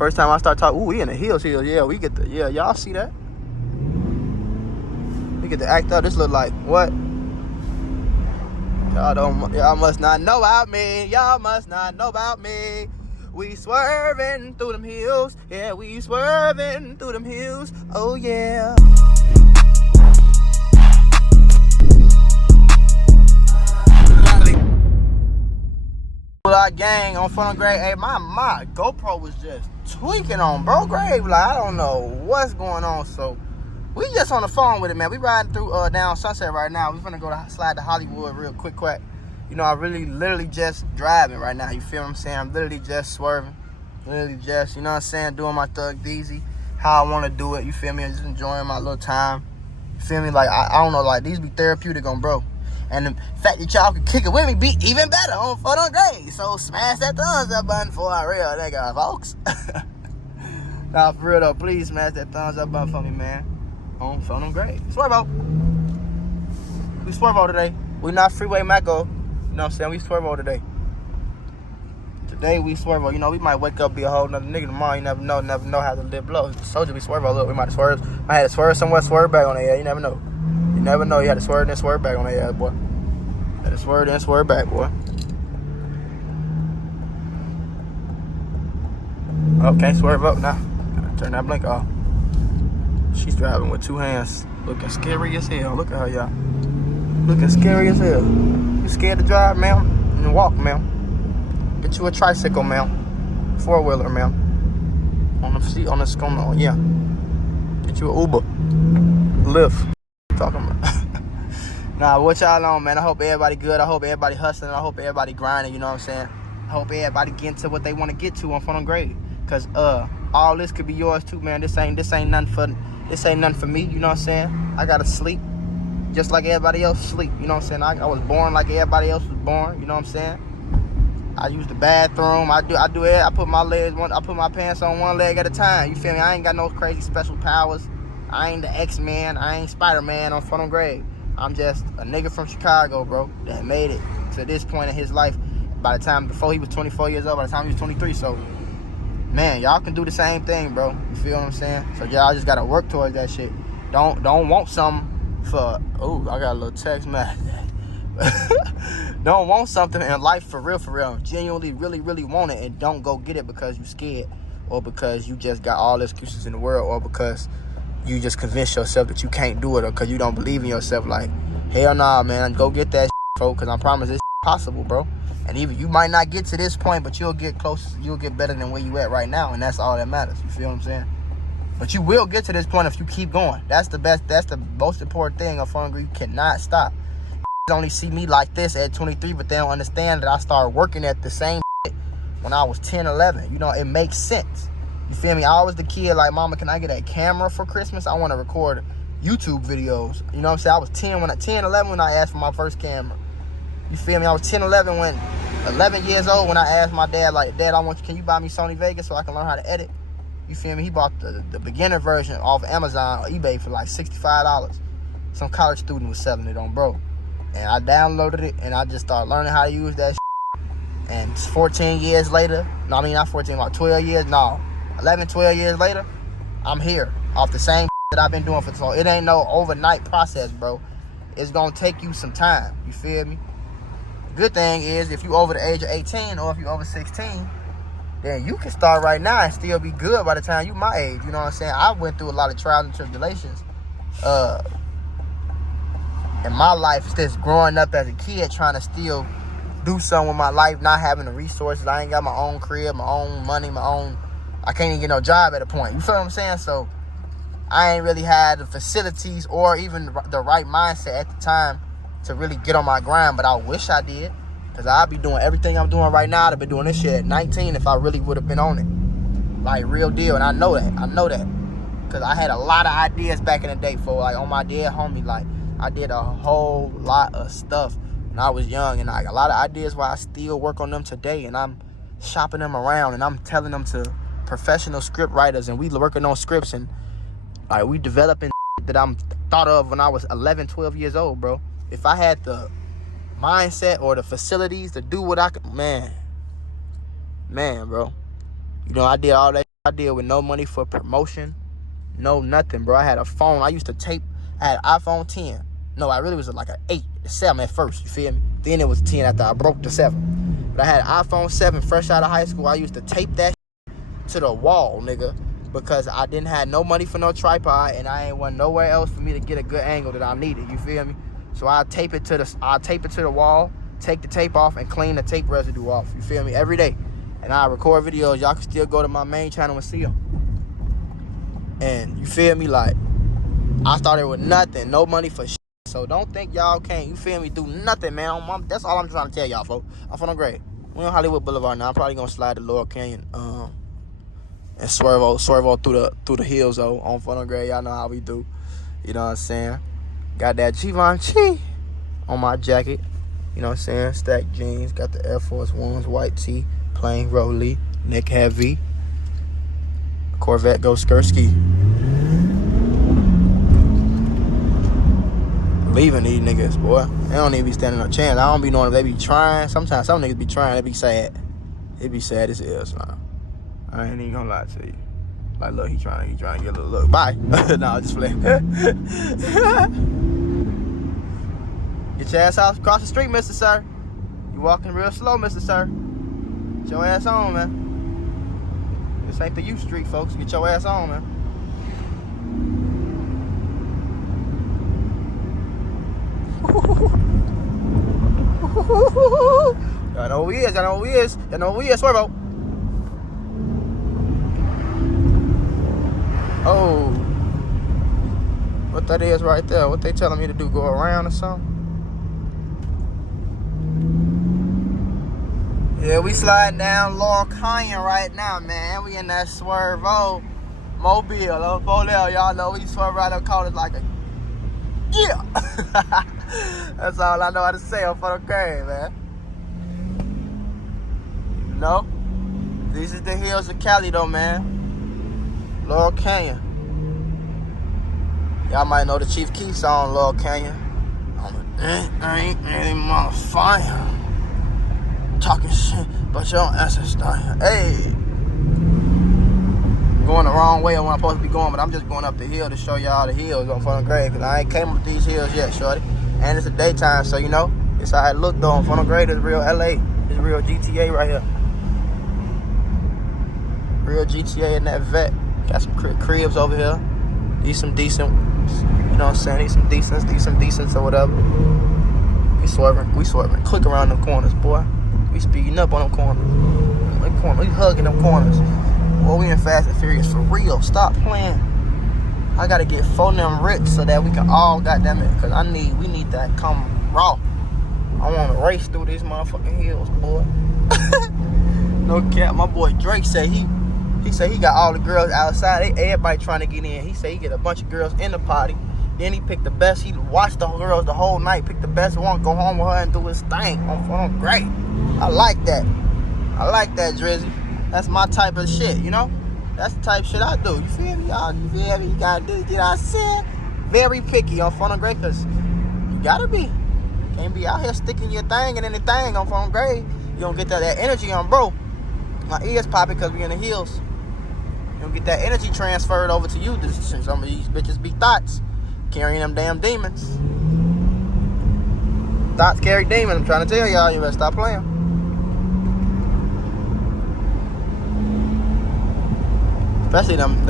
First time I start talking, ooh, we in the hills here. Yeah, we get the, yeah, y'all see that? We get to act up. This look like, what? Y'all must not know about me. Y'all must not know about me. We swerving through them hills. Yeah, we swerving through them hills. Oh, yeah. Mula gang on front of grave. Hey, my GoPro was just tweaking on bro grave. Like, I don't know what's going on. So we just on the phone with it, man. We riding through down Sunset right now. We finna go to slide to Hollywood real quick. You know, I literally just driving right now. You feel what I'm saying? I'm literally just swerving. Literally just, you know what I'm saying, doing my Thug Deezy how I want to do it. You feel me? Just enjoying my little time. You feel me? Like, I don't know, like, these be therapeutic on bro. And the fact that y'all can kick it with me be even better on Foot on Grade. So smash that thumbs up button for a real nigga, folks. Nah, for real though, please smash that thumbs up button for me, man. On Foot on Grade. Swerve out. We swerve out today. We not Freeway Macko. You know what I'm saying? We swerve out today. Today we swerve out. You know, we might wake up, be a whole nother nigga tomorrow. You never know how to live low. Soldier, we swerve out. Look, we might have swerved. I had to swerve somewhere, swerve back on the air. You never know. You never know. You had to swerve and swerve back on the air, boy. Had to swerve and swerve back, boy. Oh, can't swerve up now. Gotta turn that blink off. She's driving with two hands. Looking scary as hell. Look at her, y'all. Looking scary as hell. You scared to drive, ma'am? And walk, ma'am. Get you a tricycle, ma'am. Four-wheeler, ma'am. On the seat, on the scone, yeah. Get you an Uber. Lyft. Talking about. Nah, what y'all on, man? I hope everybody good. I hope everybody hustling. I hope everybody grinding, you know what I'm saying? I hope everybody getting to what they want to get to on Foot on Grade. Cause all this could be yours too, man. This ain't nothing for me, you know what I'm saying? I gotta sleep just like everybody else sleep, you know what I'm saying? I was born like everybody else was born, you know what I'm saying? I use the bathroom. I put my pants on one leg at a time. You feel me? I ain't got no crazy special powers. I ain't the X-Man. I ain't Spider-Man on Foot on Grade. I'm just a nigga from Chicago, bro, that made it to this point in his life. By the time, before he was 24 years old, by the time he was 23. So, man, y'all can do the same thing, bro. You feel what I'm saying? So y'all just gotta work towards that shit. Don't want something for, oh, I got a little text, man. Don't want something in life for real. Genuinely, really want it, and don't go get it because you scared, or because you just got all the excuses in the world, or because you just convince yourself that you can't do it, or because you don't believe in yourself. Like, hell nah, man. Go get that shit, bro, because I promise it's possible, bro. And even you might not get to this point, but you'll get close. You'll get better than where you at right now, and that's all that matters. You feel what I'm saying? But you will get to this point if you keep going. That's the best. That's the most important thing. Of Foot on Grade, you cannot stop. Only see me like this at 23, but they don't understand that I started working at the same shit when I was 10, 11. You know, it makes sense. You feel me? I was the kid like, mama, can I get a camera for Christmas? I want to record YouTube videos. You know what I'm saying? I was 10, 11 when I asked for my first camera. You feel me? I was 10, 11 years old when I asked my dad, like, Dad, can you buy me Sony Vegas so I can learn how to edit? You feel me? He bought the beginner version off Amazon or eBay for like $65. Some college student was selling it on bro. And I downloaded it, and I just started learning how to use that shit. And 14 years later, no, I mean, not 14, like 12 years, no, 11, 12 years later, I'm here off the same that I've been doing for so. It ain't no overnight process, bro. It's gonna take you some time. You feel me? Good thing is, if you over the age of 18 or if you over 16, then you can start right now and still be good by the time you my age. You know what I'm saying? I went through a lot of trials and tribulations. In my life, just growing up as a kid, trying to still do something with my life, not having the resources. I ain't got my own crib, my own money, I can't even get no job at a point. You feel what I'm saying? So I ain't really had the facilities or even the right mindset at the time to really get on my grind, but I wish I did, because I'd be doing everything I'm doing right now. I'd have been doing this shit at 19 if I really would have been on it. Like, real deal, and I know that. Because I had a lot of ideas back in the day for, like, on my dead homie, like, I did a whole lot of stuff when I was young, and like a lot of ideas why I still work on them today, and I'm shopping them around, and I'm telling them to professional script writers, and we working on scripts, and like we developing that I'm thought of when I was 11, 12 years old, bro. If I had the mindset or the facilities to do what I could, man, bro. You know, I did all that I did with no money for promotion, no nothing, bro. I had a phone. I used to tape. I had an iPhone 10. No, I really was like an 8, a 7 at first, you feel me? Then it was 10 after I broke the 7. But I had an iPhone 7 fresh out of high school. I used to tape that to the wall, nigga, because I didn't have no money for no tripod, and I ain't want nowhere else for me to get a good angle that I needed, you feel me? So I tape it to the wall, take the tape off, and clean the tape residue off, you feel me, every day. And I record videos. Y'all can still go to my main channel and see them. And you feel me, like, I started with nothing, no money for shit. So don't think y'all can't, you feel me, do nothing, man. That's all I'm trying to tell y'all, folks. I'm from the grade. We on Hollywood Boulevard now. I'm probably gonna slide to Laurel Canyon, and swerve through the hills though on Funnel Grade. Y'all know how we do. You know what I'm saying? Got that Givenchy on my jacket. You know what I'm saying? Stacked jeans. Got the Air Force Ones, white tee, plain rollie, neck heavy. Corvette go Skursky. Leaving these niggas, boy. They don't even be standing no chance. I don't be knowing if they be trying. Sometimes some niggas be trying. They be sad. It be sad as hell, son. I ain't even gonna lie to you. Like, look, he trying to get a little look. Bye. No, just play. Get your ass out across the street, Mr. Sir. You walking real slow, Mr. Sir. Get your ass on, man. This ain't the U Street, folks. Get your ass on, man. Y'all know who he is. Y'all know who he is. Y'all know who he is. Swervo. Oh, what that is right there? What they telling me to do? Go around or something? Yeah, we sliding down Laurel Canyon right now, man. We in that Swervo Mobile. Y'all know we swerve right up corners like a yeah. That's all I know how to say on Funnel Grade, man. You know, these is the hills of Cali, though, man. Laurel Canyon. Y'all might know the Chief Keef song, Laurel Canyon. Ain't any motherfucker talking shit, but you don't answer style. Hey, going the wrong way on where I'm supposed to be going, but I'm just going up the hill to show y'all the hills on Funnel Grade, because I ain't came up these hills yet, shorty. And it's the daytime, so you know, it's how it look though on Funnel Grade. It's real LA. It's real GTA right here. Real GTA in that vet. Got some cribs over here. These some decent, you know what I'm saying? These some decents or whatever. We swerving. Click around them corners, boy. We speeding up on them corners. We hugging them corners. Boy, we in Fast and Furious for real. Stop playing. I gotta get 4 of them rich so that we can all, goddamn it, cause we need that come raw. I wanna race through these motherfucking hills, boy. No cap, my boy Drake said he said he got all the girls outside. Everybody trying to get in. He said he get a bunch of girls in the party. Then he picked the best. He watched the girls the whole night. Picked the best one. Go home with her and do his thing. On great. I like that. Drizzy. That's my type of shit, you know? That's the type of shit I do. You feel me, y'all? You feel me? You gotta do, you know what I'm saying? Very picky on Funnel Grade, because you gotta be. Can't be out here sticking your thing and anything on Funnel Grade. You don't get that energy on, bro. My ears popping because we in the hills. You don't get that energy transferred over to you. Some of these bitches be thoughts carrying them damn demons. Thoughts carry demons. I'm trying to tell y'all, you better stop playing. Especially them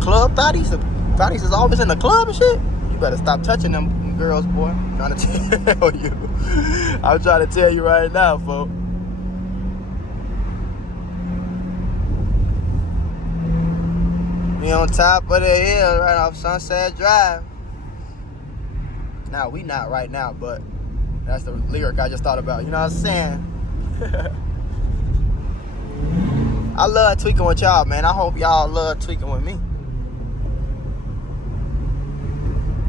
club thotties. The thotties is always in the club and shit. You better stop touching them girls, boy. I'm trying to tell you. I'm trying to tell you right now, folks. We on top of the hill right off Sunset Drive. Now, we not right now, but that's the lyric I just thought about. You know what I'm saying? I love tweaking with y'all, man. I hope y'all love tweaking with me.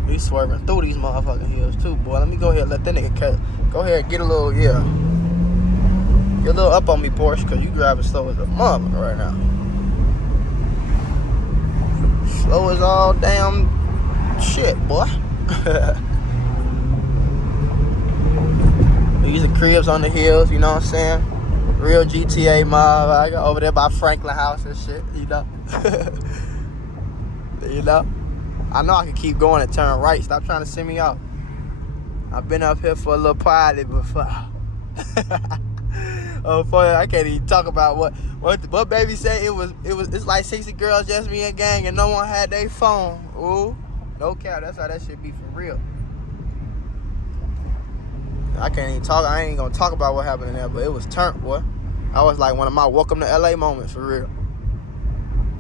We swerving through these motherfucking hills too, boy. Let me go ahead and let that nigga cut. Go ahead and get a little, yeah. Get a little up on me, Porsche, because you driving slow as a motherfucker right now. Slow as all damn shit, boy. These are cribs on the hills, you know what I'm saying? Real GTA motherfucker over there by Franklin House and shit, you know. You know? I know I can keep going and turn right. Stop trying to send me off. I've been up here for a little party before. Oh, boy, I can't even talk about what baby said. It's like 60 girls, just me and gang, and no one had their phone. Ooh, no cap. That's how that shit be for real. I can't even talk. I ain't gonna talk about what happened in there, but it was turned, boy. I was like one of my welcome to LA moments for real.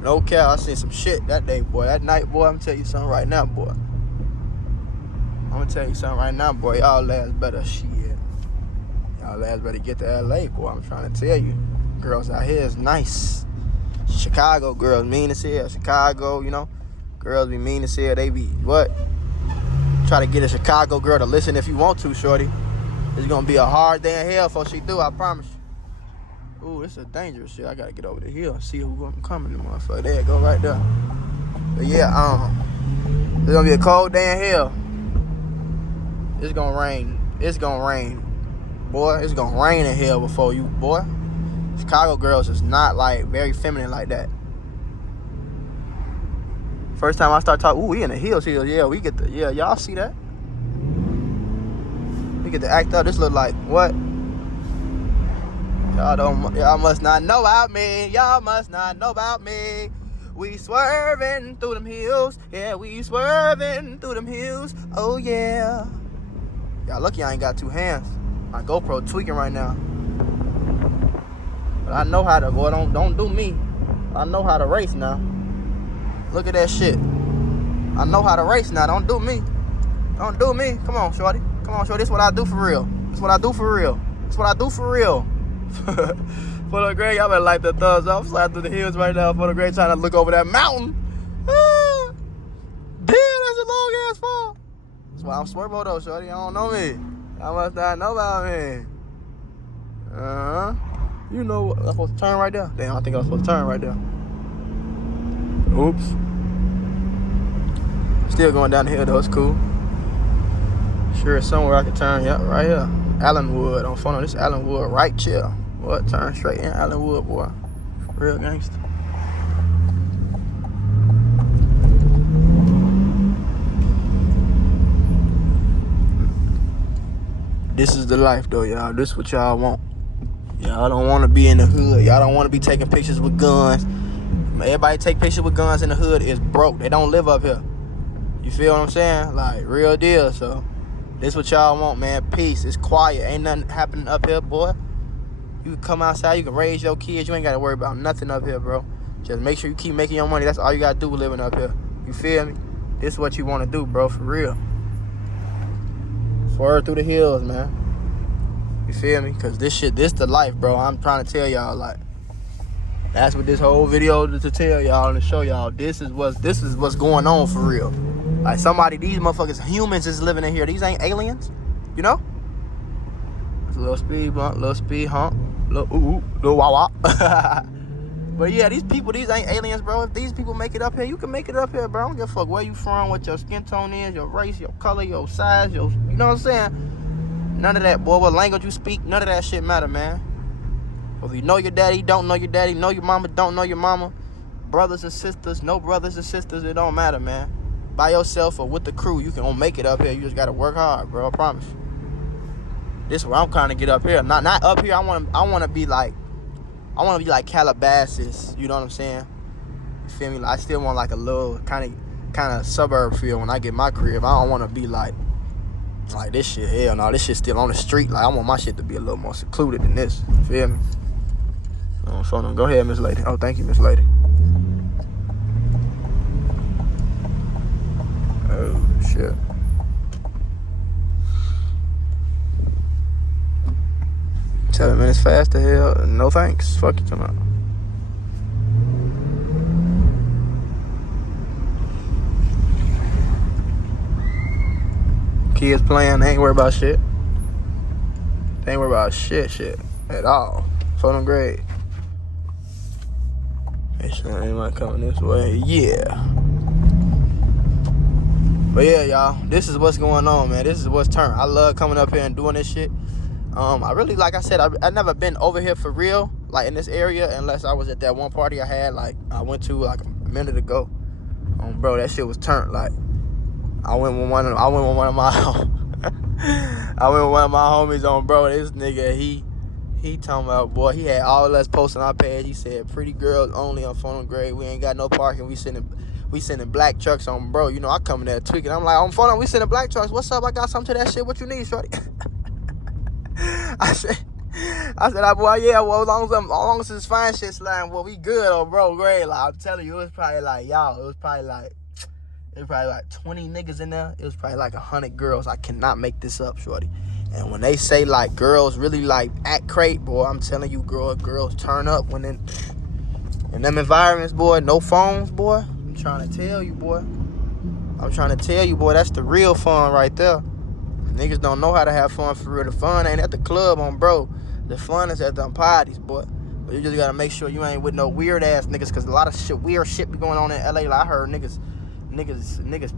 No cap. I seen some shit that day, boy. That night, boy. I'm gonna tell you something right now, boy. Y'all ass better shit. Y'all ass better get to LA, boy. I'm trying to tell you. Girls out here is nice. Chicago girls mean as hell. Chicago, you know. Girls be mean as hell. They be, what? Try to get a Chicago girl to listen if you want to, shorty. It's gonna be a hard day in hell before she do, I promise you. Ooh, this is dangerous shit. I gotta get over the hill and see who's coming. The motherfucker. There, go right there. But yeah, it's gonna be a cold day in hell. It's gonna rain. It's gonna rain. Boy, it's gonna rain in hell before you, boy. Chicago girls is not like very feminine like that. First time I start talking, ooh, we in the hills. Yeah, we get the, yeah, y'all see that? We get to act up. This look like, what? Y'all must not know about me. Y'all must not know about me. We swerving through them hills. Yeah, we swerving through them hills. Oh, yeah. Y'all lucky I ain't got two hands. My GoPro tweaking right now. But I know how to, boy, don't do me. I know how to race now. Look at that shit. I know how to race now. Don't do me. Don't do me. Come on, shorty. Come on, shorty. This is what I do for real. This is what I do for real. This is what I do for real. For the Greg, y'all better like the thumbs up. Slide through the hills right now. For the Greg trying to look over that mountain. Ah, damn, that's a long ass fall. That's why I'm swervo though, shorty. You don't know me. Y'all must not know about me. You know what? I'm supposed to turn right there. Damn, I think I was supposed to turn right there. Oops. Still going down the hill though, it's cool. Sure, it's somewhere I can turn. Yep, right here. Allenwood. On phone on this Allenwood right chill. What? Turn straight in Allenwood, boy. Real gangster. This is the life though, y'all. This is what y'all want. Y'all don't want to be in the hood. Y'all don't want to be taking pictures with guns. Everybody take pictures with guns in the hood is broke. They don't live up here. You feel what I'm saying? Like, real deal. So, this what y'all want, man. Peace. It's quiet. Ain't nothing happening up here, boy. You can come outside. You can raise your kids. You ain't got to worry about nothing up here, bro. Just make sure you keep making your money. That's all you got to do living up here. You feel me? This is what you want to do, bro. For real. Forward through the hills, man. You feel me? Because this the life, bro. I'm trying to tell y'all, like, that's what this whole video is to tell y'all and to show y'all. This is what's going on for real. Like, these motherfuckers, humans is living in here. These ain't aliens, you know? It's a little speed bump, little speed hump, little wah wah. But yeah, these ain't aliens, bro. If these people make it up here, you can make it up here, bro. I don't give a fuck where you from, what your skin tone is, your race, your color, your size, you know what I'm saying? None of that, boy. What language you speak, none of that shit matter, man. Whether you know your daddy, don't know your daddy, know your mama, don't know your mama, brothers and sisters, no brothers and sisters, it don't matter, man. By yourself or with the crew, you can make it up here. You just gotta work hard, bro. I promise. This is where I'm trying to get up here. Not up here. I wanna be like Calabasas. You know what I'm saying? You feel me? Like, I still want like a little kind of suburb feel when I get my crib. I don't want to be like this shit. Hell no, this shit still on the street. Like, I want my shit to be a little more secluded than this. You feel me? Go ahead, Miss Lady. Oh, thank you, Miss Lady. Oh, shit. $7 minutes fast to hell. No thanks. Fuck you tonight. Kids playing, they ain't worried about shit. They ain't worried about shit at all. For them grade. Make sure anybody coming this way. Yeah. But yeah, y'all, this is what's going on, man. This is what's turned. I love coming up here and doing this shit. I really, like I said, I never been over here for real, like in this area, unless I was at that one party I had, like I went to like a minute ago. Bro, that shit was turned. Like I went with one of my I went with one of my homies on, bro. This nigga, he talking about, boy, he had all of us posting our page. He said, pretty girls only on Phone Grade. We ain't got no parking. We sending black trucks on, bro. You know, I come in there tweaking. I'm like, on phone, we sending black trucks. What's up? I got something to that shit. What you need, shorty? I said, boy, yeah, well, as long as it's fine shit slime, well, we good on bro, great. Like, I'm telling you, it was probably like 20 niggas in there. It was probably like 100 girls. I cannot make this up, shorty. And when they say like girls really like act crate, boy, I'm telling you, girls turn up when in them environments, boy. No phones, boy. I'm trying to tell you, boy. That's the real fun right there. Niggas don't know how to have fun for real. The fun ain't at the club, bro. The fun is at them parties, boy. But you just gotta make sure you ain't with no weird ass niggas, because a lot of weird shit be going on in LA. Like I heard niggas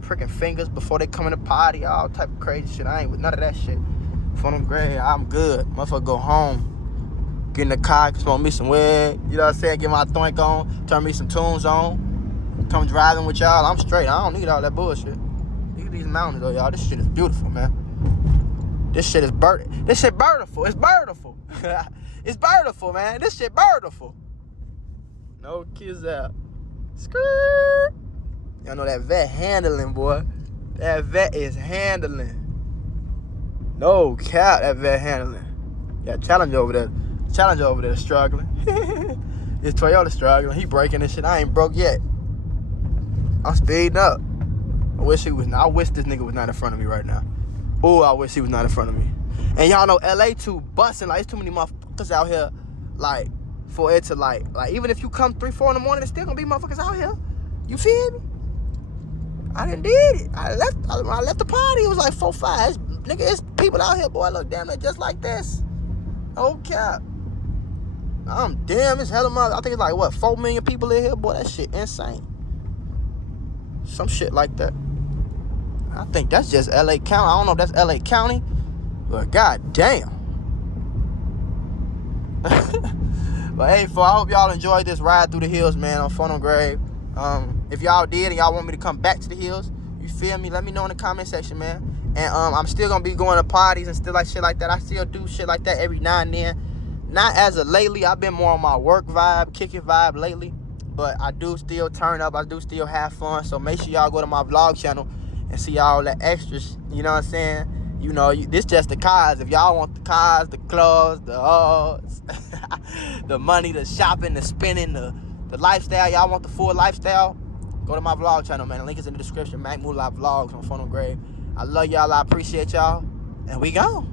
pricking fingers before they come in the party, all type of crazy shit. I ain't with none of that shit. For them gray, I'm good. Motherfucker go home, get in the car, smoke me some weed, you know what I'm saying? Get my thunk on, turn me some tunes on, come driving with y'all. I'm straight. I don't need all that bullshit. Look at these mountains though, y'all. This shit is beautiful, man. This shit beautiful. It's beautiful. It's beautiful, man. This shit beautiful. No kids out. Skirt. Y'all know that vet handling, boy. That vet is handling. No cap, that vet handling. Yeah, Challenger over there struggling. This Toyota struggling. He breaking this shit. I ain't broke yet. I'm speeding up. I wish this nigga was not in front of me right now. Oh, I wish he was not in front of me. And y'all know LA too busting. Like, it's too many motherfuckers out here. Like, for it to like even if you come 3, 4 in the morning, there's still gonna be motherfuckers out here. You feel me? I done did it. I left the party. It was like 4, 5. Nigga, it's people out here, boy. Look, damn, they just like this. Oh cap. I'm damn. It's hella mother. I think it's like what, 4 million people in here, boy. That shit insane. Some shit like that. I think that's just LA County. I don't know if that's LA County, but god damn. But hey, I hope y'all enjoyed this ride through the hills, man, on Funnel Grave. If y'all did and y'all want me to come back to the hills, you feel me? Let me know in the comment section, man. And I'm still gonna be going to parties and still like shit like that. I still do shit like that every now and then. Not as of lately. I've been more on my work vibe, kick it vibe lately. But I do still turn up. I do still have fun. So make sure y'all go to my vlog channel and see all the extras. You know what I'm saying? You know, this just the cars. If y'all want the cars, the clothes, the the money, the shopping, the spending, the lifestyle, y'all want the full lifestyle, go to my vlog channel, man. The link is in the description. Mula Vlogs on Funnel Grave. I love y'all. I appreciate y'all. And we gone.